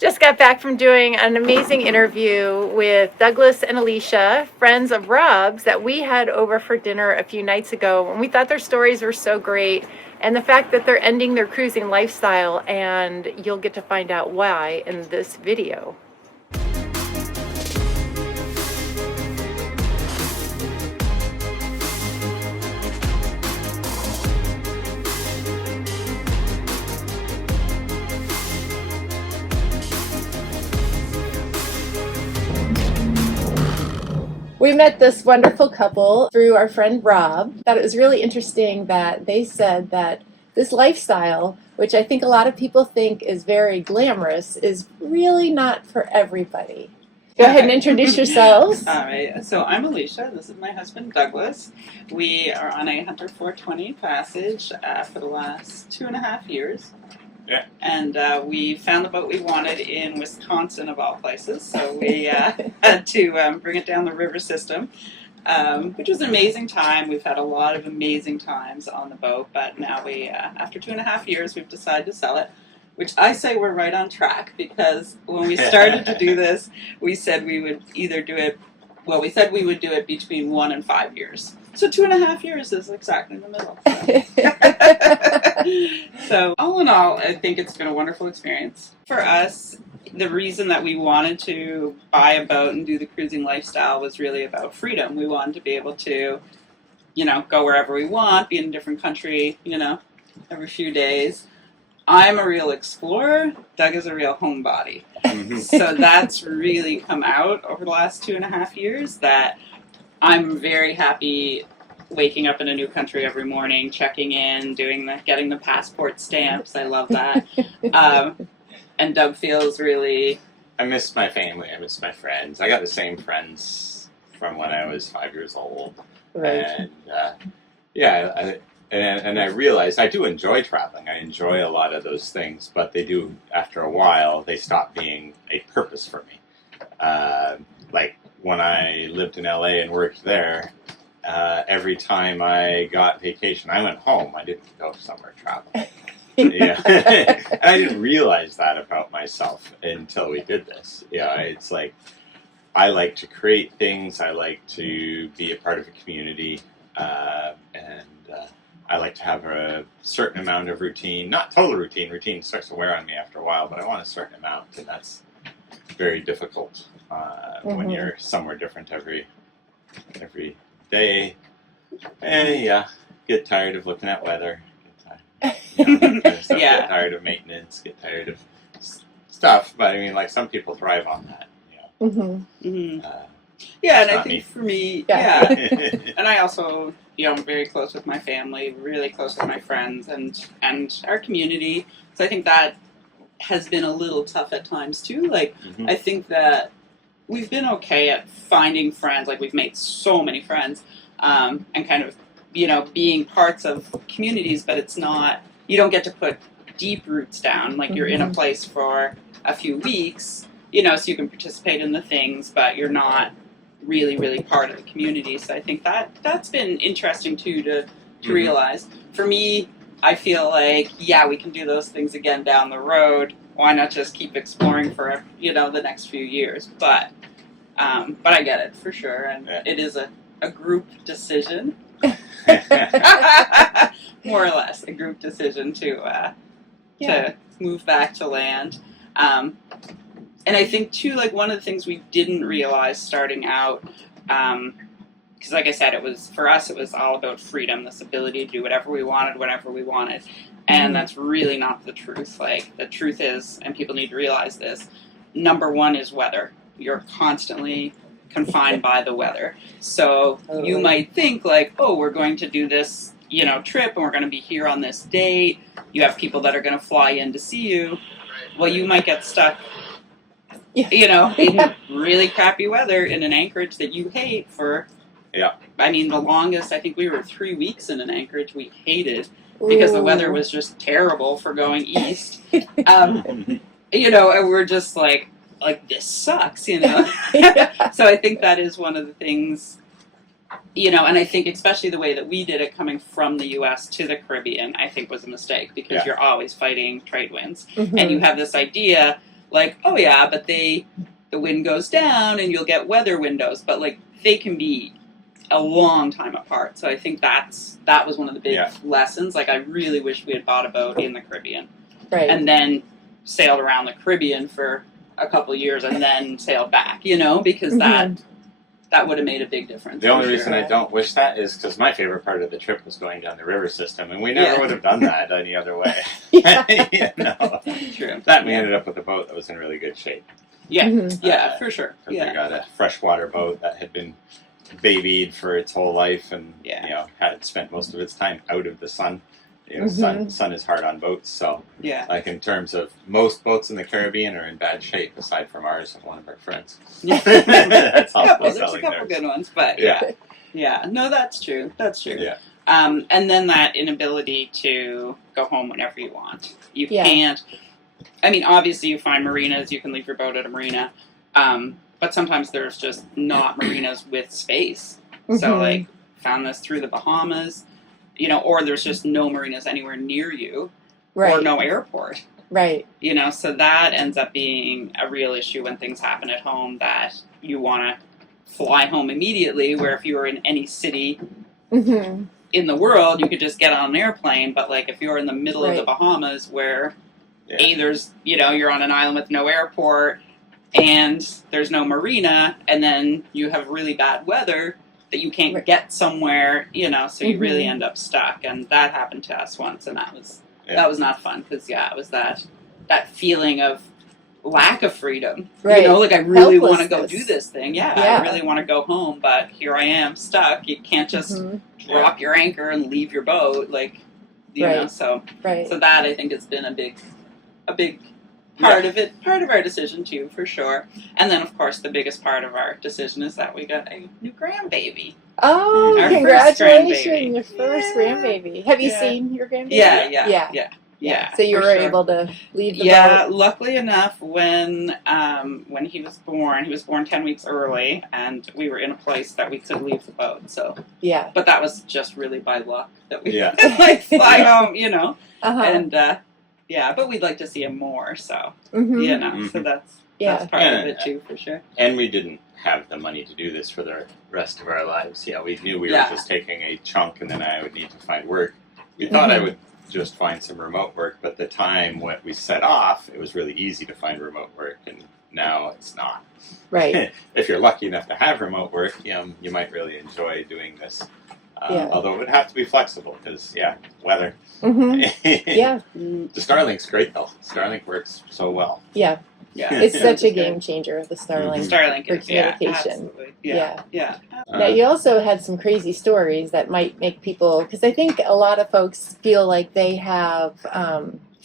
Just got back from doing an amazing interview with Douglas and Alicia, friends of Rob's, that we had over for dinner a few nights ago. And we thought their stories were so great. And the fact that they're ending their cruising lifestyle, and you'll get to find out why in this video. We met this wonderful couple through our friend Rob. Thought it was really interesting that they said that this lifestyle, which I think a lot of people think is very glamorous, is really not for everybody. Go ahead and introduce yourselves. All right, so I'm Alicia. This is my husband, Douglas. We are on a Hunter 420 passage for the last 2.5 years. Yeah. And we found the boat we wanted in Wisconsin, of all places. So we had to bring it down the river system, which was an amazing time. We've had a lot of amazing times on the boat, but now we, after 2.5 years, we've decided to sell it, which I say we're right on track, because when we started to do this, we said we would either do it, well, we said we would do it between 1 and 5 years. So 2.5 years is exactly in the middle. So all in all, I think it's been a wonderful experience. For us, the reason that we wanted to buy a boat and do the cruising lifestyle was really about freedom. We wanted to be able to, go wherever we want, be in a different country, every few days. I'm a real explorer. Doug is a real homebody. So that's really come out over the last 2.5 years, that I'm very happy waking up in a new country every morning, checking in, getting the passport stamps. I love that. And Doug feels really... I miss my family. I miss my friends. I got the same friends from when I was 5 years old. Right. And I realized I do enjoy traveling. I enjoy a lot of those things, but they do, after a while, they stop being a purpose for me. Like when I lived in LA and worked there, every time I got vacation, I went home. I didn't go somewhere traveling. Yeah. And I didn't realize that about myself until we did this. Yeah, it's like I like to create things. I like to be a part of a community, and I like to have a certain amount of routine. Not total routine. Routine starts to wear on me after a while, but I want a certain amount, and that's very difficult when you're somewhere different every day. And get tired of looking at weather. Get tired of maintenance. Get tired of stuff. But I mean, like, some people thrive on that. And I think for me, and I also, I'm very close with my family, really close with my friends, and our community. So I think that has been a little tough at times too. Like, I think that we've been okay at finding friends. Like, we've made so many friends, and kind of, being parts of communities, but it's not, you don't get to put deep roots down. Like, you're in a place for a few weeks, so you can participate in the things, but you're not really, really part of the community. So I think that's been interesting too to realize. For me, I feel like, we can do those things again down the road. Why not just keep exploring for, the next few years? But I get it for sure, and it is a group decision, more or less a group decision to move back to land. And I think too, like, one of the things we didn't realize starting out, because like I said, for us it was all about freedom, this ability to do whatever we wanted, whenever we wanted. And that's really not the truth. Like, the truth is, and people need to realize this, number one is weather. You're constantly confined by the weather. So you might think, like, oh, we're going to do this, trip, and we're going to be here on this date. You have people that are going to fly in to see you. Well, you might get stuck, in really crappy weather in an anchorage that you hate for, I mean, the longest, I think we were 3 weeks in an anchorage we hated, because the weather was just terrible for going east. And we're just like, this sucks, So I think that is one of the things, and I think especially the way that we did it coming from the U.S. to the Caribbean, I think was a mistake, because you're always fighting trade winds. And you have this idea like, oh yeah, but the wind goes down and you'll get weather windows, but like they can be a long time apart. So I think that was one of the big lessons. Like I really wish we had bought a boat in the Caribbean, and then sailed around the Caribbean for a couple of years and then sailed back. Because that would have made a big difference. The only reason I don't wish that is because my favorite part of the trip was going down the river system, and we never would have done that any other way. True. That we ended up with a boat that was in really good shape. Yeah, for sure. We got a freshwater boat that had been babied for its whole life, and had spent most of its time out of the sun. Sun is hard on boats, so like in terms of most boats in the Caribbean are in bad shape, aside from ours and one of our friends. That's all. There's a couple good ones, but no, that's true. Yeah. And then that inability to go home whenever you want. You can't. I mean, obviously, you find marinas. You can leave your boat at a marina, but sometimes there's just not marinas with space. So, like, found this through the Bahamas. Or there's just no marinas anywhere near you, or no airport. Right. So that ends up being a real issue when things happen at home that you want to fly home immediately, where if you were in any city in the world, you could just get on an airplane. But, like, if you're in the middle of the Bahamas where, there's, you're on an island with no airport and there's no marina, and then you have really bad weather, that you can't get somewhere, so you really end up stuck. And that happened to us once, and that was not fun, because, it was that feeling of lack of freedom. Like I really want to go do this thing. I really want to go home, but here I am stuck. You can't just drop your anchor and leave your boat, like, so that I think has been a big part of it, part of our decision too, for sure. And then, of course, the biggest part of our decision is that we got a new grandbaby. Oh, our congratulations! Your first grandbaby. Have you seen your grandbaby? Yeah. So you were able to leave the boat? Yeah, luckily enough, when he was born 10 weeks early, and we were in a place that we could leave the boat. So but that was just really by luck that we could fly home, and. But we'd like to see him more, so, so that's part of it too, for sure. And we didn't have the money to do this for the rest of our lives. We knew we were just taking a chunk, and then I would need to find work. We thought I would just find some remote work, but the time when we set off, it was really easy to find remote work, and now it's not. Right. If you're lucky enough to have remote work, you might really enjoy doing this. Although it would have to be flexible, because, weather. The Starlink's great, though. Starlink works so well. It's such a game changer, the Starlink, for communication. Now, you also had some crazy stories that might make people, because I think a lot of folks feel like they have,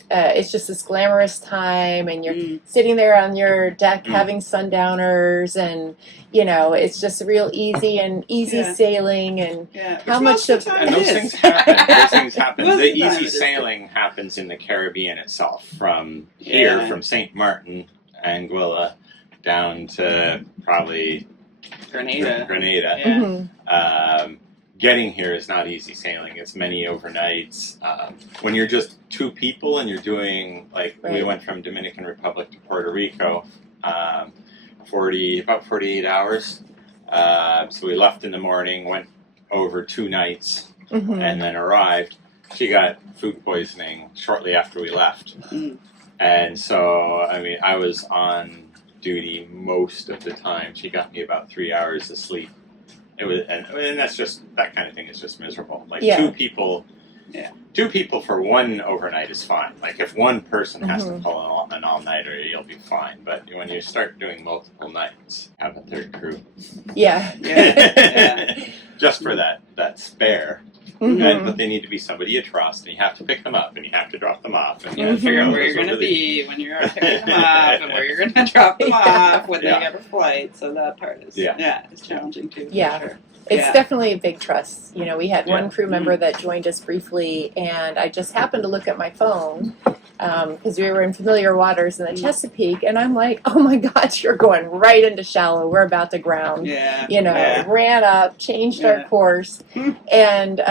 it's just this glamorous time, and you're sitting there on your deck having sundowners, and it's just real easy sailing, and how much of and those things happen. Those things happen. The easy sailing happens in the Caribbean itself, from here, from St. Martin, Anguilla, down to probably Grenada. Getting here is not easy sailing. It's many overnights. When you're just two people and you're doing, like, we went from Dominican Republic to Puerto Rico, about 48 hours. So we left in the morning, went over 2 nights, and then arrived. She got food poisoning shortly after we left. And so, I mean, I was on duty most of the time. She got me about 3 hours of sleep. It was, and that's just, that kind of thing is just miserable. Like, two people for one overnight is fine. Like, if one person has to pull an all-nighter, you'll be fine. But when you start doing multiple nights, have a third crew. Just for that spare. But they need to be somebody you trust, and you have to pick them up, and you have to drop them off, and you have to figure out where you're going to be when you're picking them up, and where you're going to drop them off when they get a flight. So that part is it's challenging too. For sure. It's definitely a big trust. We had one crew member that joined us briefly, and I just happened to look at my phone because we were in familiar waters in the Chesapeake, and I'm like, oh my gosh, you're going right into shallow. We're about to ground. Ran up, changed our course. And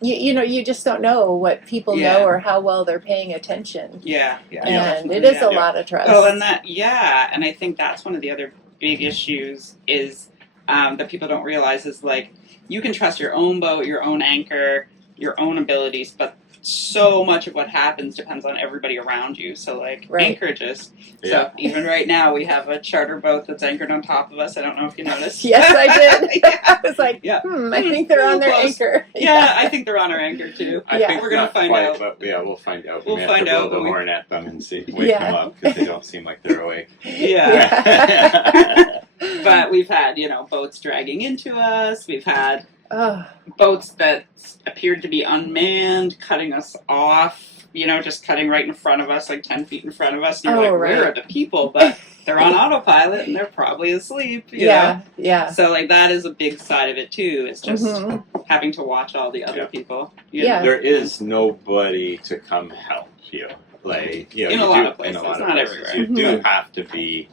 you just don't know what people Yeah. know or how well they're paying attention. Yeah. And it is a lot of trust. Oh, and and I think that's one of the other big issues is that people don't realize is like you can trust your own boat, your own anchor, your own abilities, but so much of what happens depends on everybody around you. So like anchorages. Yeah. So even right now we have a charter boat that's anchored on top of us. I don't know if you noticed. Yes, I did. Yeah. I was like, I think they're on their anchor. Yeah, I think they're on our anchor too. I think we're going to find out. But we'll find out. We'll we find have to out. blow the horn at them and see, wake them up because they don't seem like they're awake. Yeah. But we've had, boats dragging into us. We've had boats that appeared to be unmanned, cutting us off, just cutting right in front of us, like 10 feet in front of us. And you're where are the people? But they're on autopilot and they're probably asleep, you know? So, like, that is a big side of it, too. It's just having to watch all the other people. There is nobody to come help you. Like, in a lot of places, not everywhere. You do have to be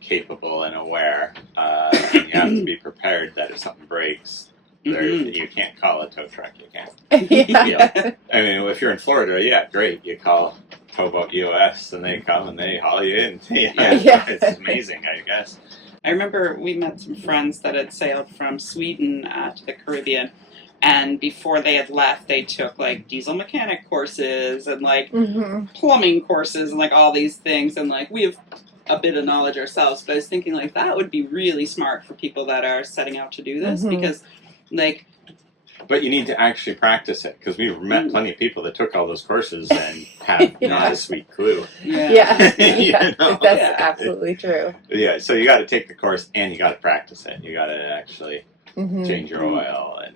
capable and aware, and you have to be prepared that if something breaks, you can't call a tow truck. You can't. I mean, if you're in Florida, great. You call Towboat US and they come and they haul you in. It's amazing, I guess. I remember we met some friends that had sailed from Sweden to the Caribbean. And before they had left, they took, like, diesel mechanic courses and, like, plumbing courses and, like, all these things. And, like, we have a bit of knowledge ourselves. But I was thinking, like, that would be really smart for people that are setting out to do this. Because, like... But you need to actually practice it. Because we've met plenty of people that took all those courses and have not a sweet clue. That's absolutely true. Yeah, so you got to take the course and you got to practice it. You got to actually... change your oil and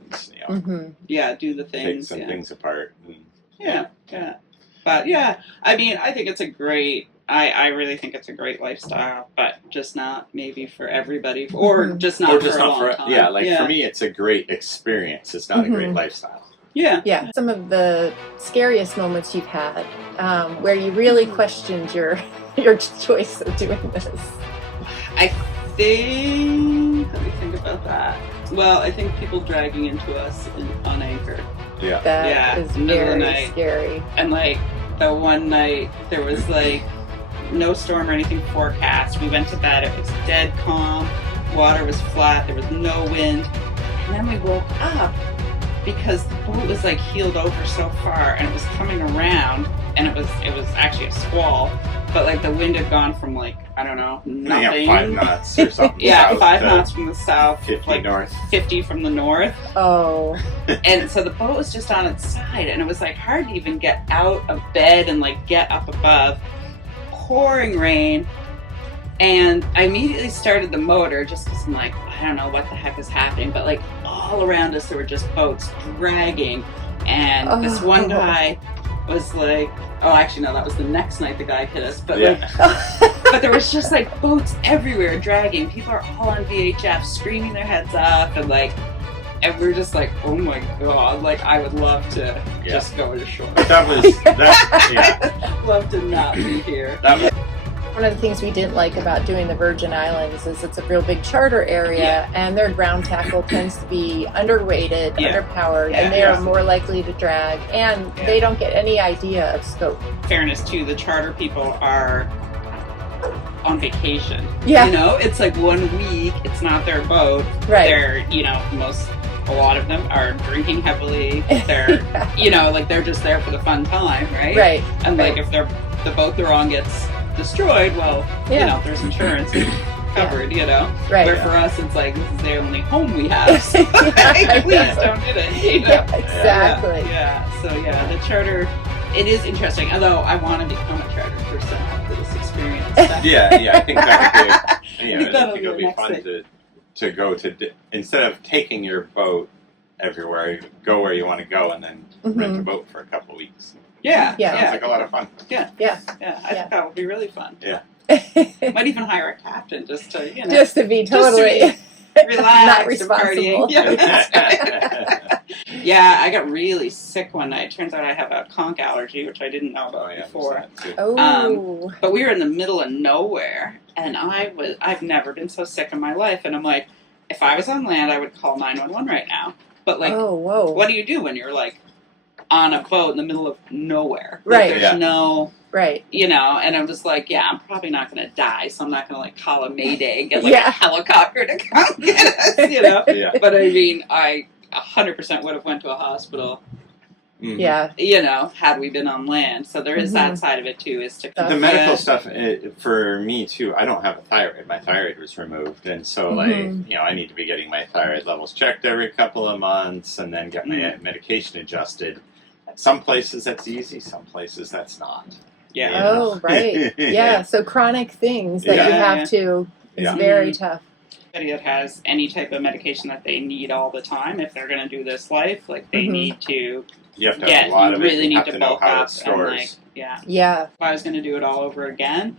do the things, take some things apart. But I mean, I think it's a great. I really think it's a great lifestyle, but just not maybe for everybody, or just not for a long time. Yeah, for me, it's a great experience. It's not a great lifestyle. Yeah. Some of the scariest moments you've had, where you really questioned your choice of doing this. I think. Let me think about that. Well, I think people dragging into us on anchor. That is very scary. And like the one night there was like no storm or anything forecast. We went to bed. It was dead calm. Water was flat. There was no wind. And then we woke up because the boat was like heeled over so far and it was coming around and it was actually a squall. But like the wind had gone from like, I don't know, nothing. 5 knots or something. 5 knots from the south. 50 north. 50 from the north. Oh. And so the boat was just on its side and it was like hard to even get out of bed and like get up above. Pouring rain. And I immediately started the motor just because I'm like, I don't know what the heck is happening. But like all around us there were just boats dragging. And this one guy was like, oh, actually, no, that was the next night the guy hit us. But but there was just like boats everywhere dragging. People are all on VHF screaming their heads off. And we're just like, oh my God, like I would love to just go to shore. Love to not be here. One of the things we didn't like about doing the Virgin Islands is it's a real big charter area and their ground tackle tends to be underweighted, underpowered, and they are more likely to drag, and they don't get any idea of scope. Fairness too, the charter people are on vacation. Yeah. You know, it's like 1 week, it's not their boat. Right. They're, a lot of them are drinking heavily. They're, like they're just there for the fun time, right? Right. And like if the boat they're on gets destroyed, well, there's insurance covered, Right. Where for us, it's like, this is the only home we have. So please don't get it, Exactly. So the charter, it is interesting, although I want to become a charter person after this experience. I think that would be, I think it'll be next fun thing. to go to, instead of taking your boat everywhere, go where you want to go and then rent a boat for a couple weeks. Yeah. Sounds like a lot of fun. I think that would be really fun. Yeah. Might even hire a captain just to, just to be totally relaxed, not responsible. I got really sick one night. Turns out I have a conch allergy, which I didn't know about before. But we were in the middle of nowhere, and I've never been so sick in my life, and I'm like, if I was on land, I would call 911 right now. But like, oh, whoa. what do you do when you're like on a boat in the middle of nowhere? Right. Like, there's no, Right. you know, and I'm just like, yeah, I'm probably not going to die, so I'm not going to like call a mayday, get like Yeah. a helicopter to come get us, you know. Yeah. But I mean, I 100% would have went to a hospital, Mhm. Yeah. you know, had we been on land. So there is Mhm. that side of it too, is to The medical stuff, for me too, I don't have a thyroid. My thyroid was removed. And so, like, you know, I need to be getting my thyroid levels checked every couple of months and then get my medication adjusted. Some places that's easy, some places that's not. Yeah. You know? Oh, right. Yeah. So chronic things that you Yeah. have to, it's Yeah. very tough. Anybody that has any type of medication that they need all the time, if they're going to do this life, like they Mhm. need to You have to get, have a lot you of really it. You need have to to know bulk how up it stores. and like, yeah. Yeah. If I was going to do it all over again,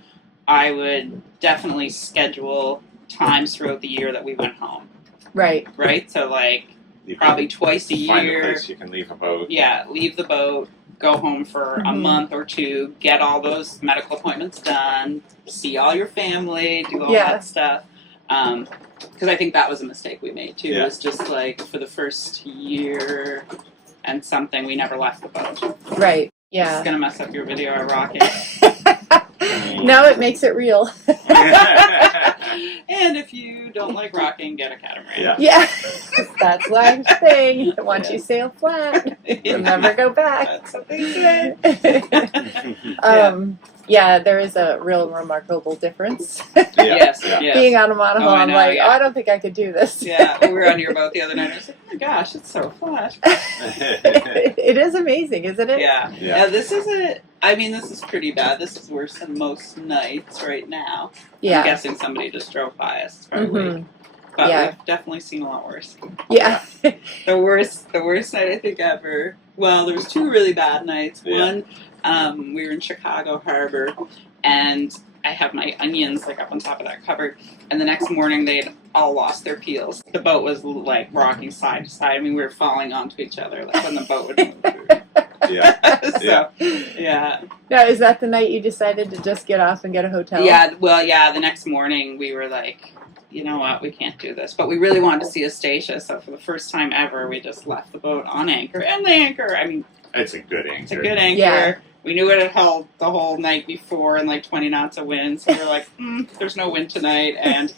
I would definitely schedule times throughout the year that we went home, Right. right? So like You probably can twice a find a year. place you can leave a boat. Yeah, leave the boat, go home for a Mhm. month or two, get all those medical appointments done, see all your family, do all Yeah. that stuff. Because I think that was a mistake we made too. Yeah. Was just like for the first year and something, we never left the boat. Right. It's Yeah. gonna mess up your video of rocking. Now it makes it real. And if you don't like rocking, get a catamaran. Yeah. Yeah. That's life's thing. Once you sail flat, you'll never go back. That's what they say. Yeah, there is a real remarkable difference. Yes, Yeah. yes. Being on a monohull, Oh, I I'm know, like, yeah. oh, I don't think I could do this. Yeah, we were on your boat the other night. I was like, oh my gosh, it's so flat. It is amazing, isn't it? Yeah. Yeah. This isn't. I mean, this is pretty bad. This is worse than most nights right now. I'm Yeah. guessing somebody just drove by us, probably. Mhm. But Yeah. we've definitely seen a lot worse. Yeah. The worst night I think ever. Well, there was two really bad nights. Yeah. One, we were in Chicago Harbor, and I have my onions like up on top of that cupboard. And the next morning, they'd all lost their peels. The boat was like rocking side to side. I mean, we were falling onto each other like when the boat would move. Yeah. So, yeah. Now, is that the night you decided to just get off and get a hotel? Yeah, well, yeah, the next morning we were like, you know what, we can't do this. But we really wanted to see Astacia, so for the first time ever, we just left the boat on anchor. And the anchor, I mean, It's a good anchor. it's a good anchor. Yeah. We knew it had held the whole night before and like 20 knots of wind, so we're like, there's no wind tonight. And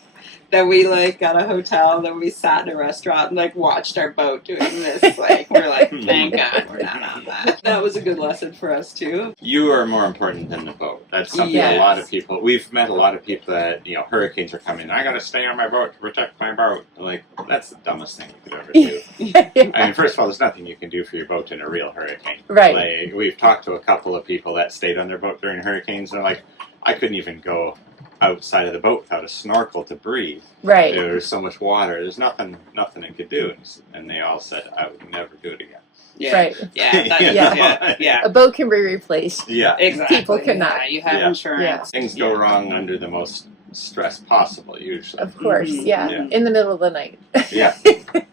then we like got a hotel, then we sat in a restaurant and like watched our boat doing this. Like, we're like, thank God we're not on that. That was a good lesson for us too. You are more important than the boat. That's something Yes. a lot of people. We've met a lot of people that, you know, hurricanes are coming. I got to stay on my boat to protect my boat. Like, that's the dumbest thing you could ever do. I mean, first of all, there's nothing you can do for your boat in a real hurricane. Right. Like, we've talked to a couple of people that stayed on their boat during hurricanes, and they're like, I couldn't even go outside of the boat without a snorkel to breathe. Right. There's so much water. There's nothing I could do. And they all said, I would never do it again. Yeah. Right. Yeah. That, Yeah. Yeah. A boat can be replaced. Yeah. Exactly. People cannot. Yeah, you have Yeah. insurance. Things go wrong under the most stress possible, usually. Of course, Mhm. yeah. Yeah. In the middle of the night. Yeah.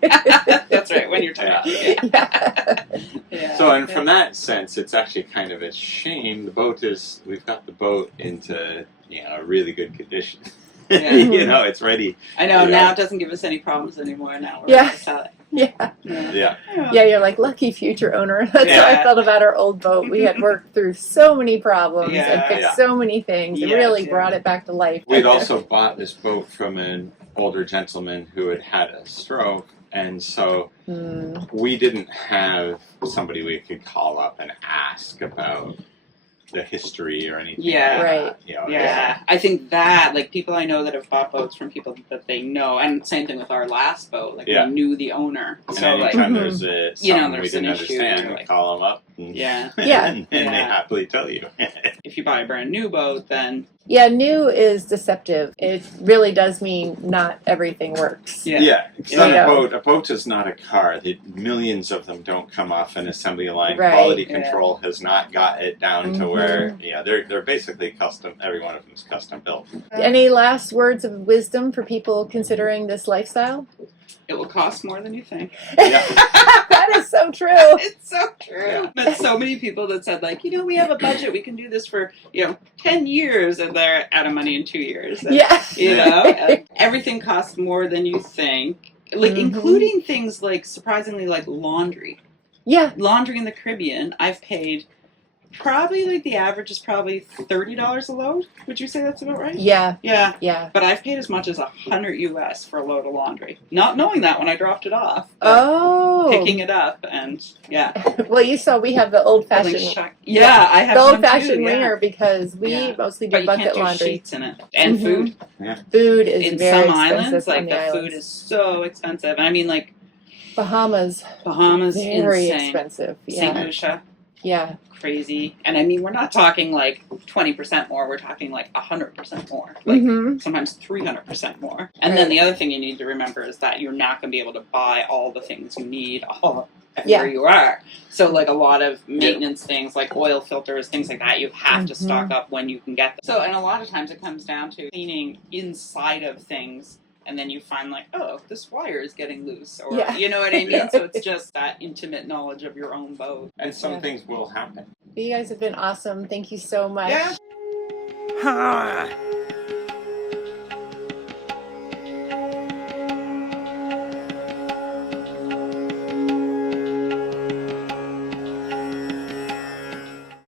That's right, when you're tired. Yeah. Yeah. So, and from that sense, it's actually kind of a shame. We've got the boat into, you know, really good condition. Yeah. You know, it's ready. I know, Yeah. now it doesn't give us any problems anymore. Now we're Yeah. going to sell it. Yeah. Yeah. Yeah, you're like, lucky future owner. That's how I Yeah. felt about our old boat. We had worked through so many problems and Yeah. fixed Yeah. so many things. It Yes, really yeah. brought it back to life. We'd also bought this boat from an older gentleman who had had a stroke, and so we didn't have somebody we could call up and ask about the history or anything. Yeah. like Right. that, you know, Yeah, I think that, like, people I know that have bought boats from people that they know, and same thing with our last boat, like, Yeah. we knew the owner. And So, like, anytime there's a, You know, something we there's didn't an issue, understand, you're we like- call them up. And, yeah. Yeah. and they Yeah. happily tell you. If you buy a brand new boat, then, Yeah, new is deceptive. It really does mean not everything works. yeah. Yeah, it's Yeah. not a boat is not a car. Millions of them don't come off an assembly line. Right. Quality Yeah. control has not got it down to where, yeah, they're basically custom. Every one of them is custom built. Any last words of wisdom for people considering this lifestyle? It will cost more than you think. Yeah. That That is so true. It's so true. Yeah. But so many people that said, like, we have a budget. We can do this for, 10 years. And they're out of money in 2 years. And, and everything costs more than you think. Like, including things like, surprisingly, like laundry. Yeah. Laundry in the Caribbean, I've paid probably, like, the average is probably $30 a load. Would you say that's about right? Yeah. Yeah. Yeah. But I've paid as much as $100 US for a load of laundry. Not knowing that when I dropped it off. Picking it up and Well, you saw we have the old-fashioned. I have the one old-fashioned too, wringer because we mostly do bucket you can't do laundry. sheets in it and food. Yeah. Food is in very some islands, expensive like on the the islands. food is so expensive. I mean, like Bahamas very insane. Expensive. St. Yeah. Lucia. Yeah. Crazy. And I mean, we're not talking like 20% more. We're talking like 100% more. Like sometimes 300% more. And then the other thing you need to remember is that you're not going to be able to buy all the things you need everywhere you are. So like a lot of maintenance things like oil filters, things like that, you have to stock up when you can get them. So, and a lot of times it comes down to cleaning inside of things. And then you find like, oh, this wire is getting loose, or you know what I mean? So it's just that intimate knowledge of your own boat. And some things will happen. You guys have been awesome. Thank you so much. Yeah.